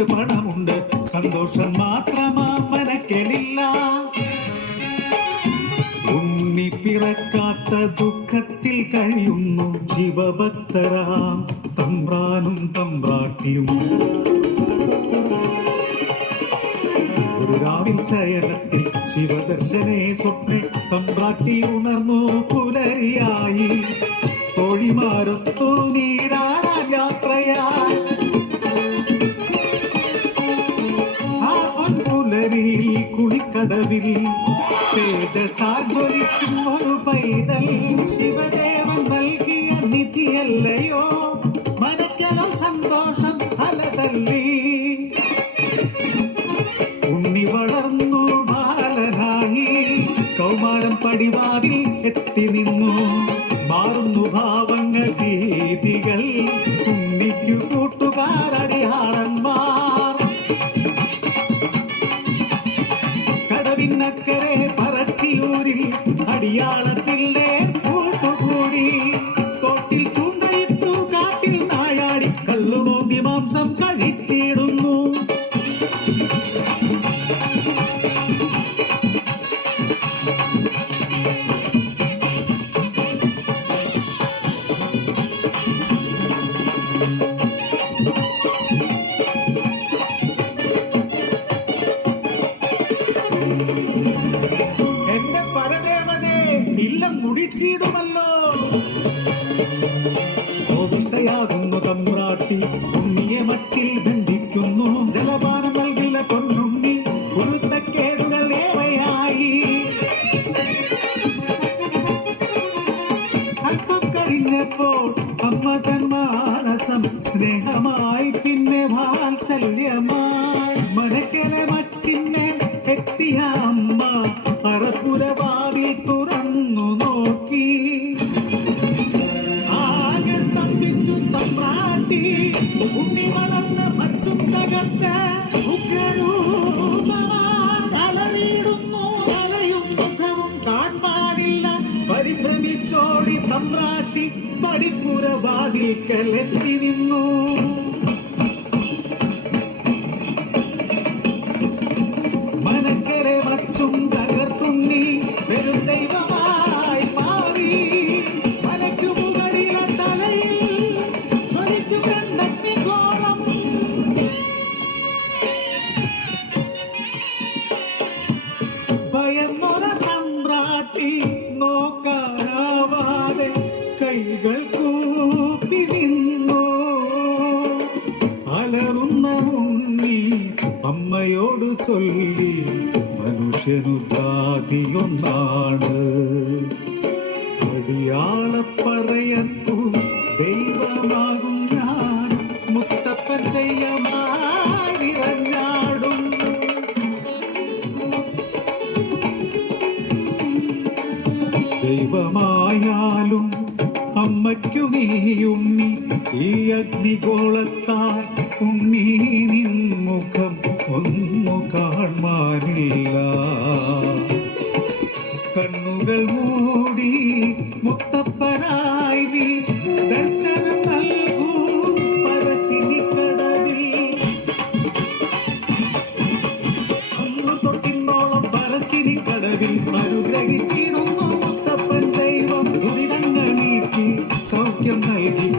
സന്തോഷം മാത്രമാ മനക്കലില്ല. ഉണ്ണി പിറക്കാത്ത ദുഃഖത്തിൽ കഴിയുന്നു ശിവഭക്തരാം തമ്പ്രാനും തമ്പ്രാട്ടിയും. ഒരു രാവിൽ ചയനത്തിൽ ശിവദർശനെ സ്വപ്നെ തമ്പ്രാട്ടി ഉണർന്നു പുലരിയായി. തോഴിമാരൊത്തു നീരാടാൻ യാത്രയായി. കുളിക്കടവിൽ തേജസാൽ ജ്വലിക്കുന്നൊരു പൈതൽ ശിവദേവൻ നൽകിയ നിധിയല്ലയോ? മനക്കലോ സന്തോഷം അലതല്ലി. ഉണ്ണി വളർന്നു ബാലനായി. കൗമാരം പടിവാതിൽ എത്തി നിന്നു. മാറുന്നു ഭാവങ്ങൾ ഭീതികൾ. ഉണ്ണിക്കു കൂട്ടുകാരടിയാളന്മാർ പറച്ചിയൂരിൽ ഉണ്ണിയെ ബന്ധിക്കുന്നു. ജലപാനം നൽകില്ല പൊന്നുണ്ണി. കുരുത്തക്കേടുകൾ ഏറെയായി. അല്പം കഴിഞ്ഞപ്പോൾ അമ്മ തൻ മാനസം സ്നേഹമായി പിന്നെ വാത്സല്യമായി. മനക്കര മച്ചിന്നെ എത്തിയ ഉണ്ണി വളർന്ന പച്ചും തകർത്ത പരിഭ്രമിച്ചോടി തമ്പ്രാട്ടി പടിപ്പുര വാതിൽക്കൽ എത്തി നിന്നു. അമ്മയോട് ചൊല്ലി മനുഷ്യനു ജാതിയൊന്നാണ്. അടിയാളപ്പറയത്തു ദൈവമാകും ഞാൻ. മുത്തപ്പൻ ദൈവമായി ദൈവമായാലും അമ്മയ്ക്കു നീ ഉണ്ണി ഈ അഗ്നിഗോളത്താൽ ഉണ്ണി നിൻ ദുഃഖം ഒന്നു കാൺമാനില്ല കണ്ണുകൾ മൂടി മുത്തപ്പനായി നീ ദർശനം നൽകൂ പരശിനി കടവിൽ. അന്ന് തൊട്ടിന്നോളം പരശിനി കടവിൽ അനുഗ്രഹിച്ചിടുന്നു മുത്തപ്പൻ ദൈവം. ദുരിതങ്ങൾ നീക്കി സൗഖ്യം നൽകി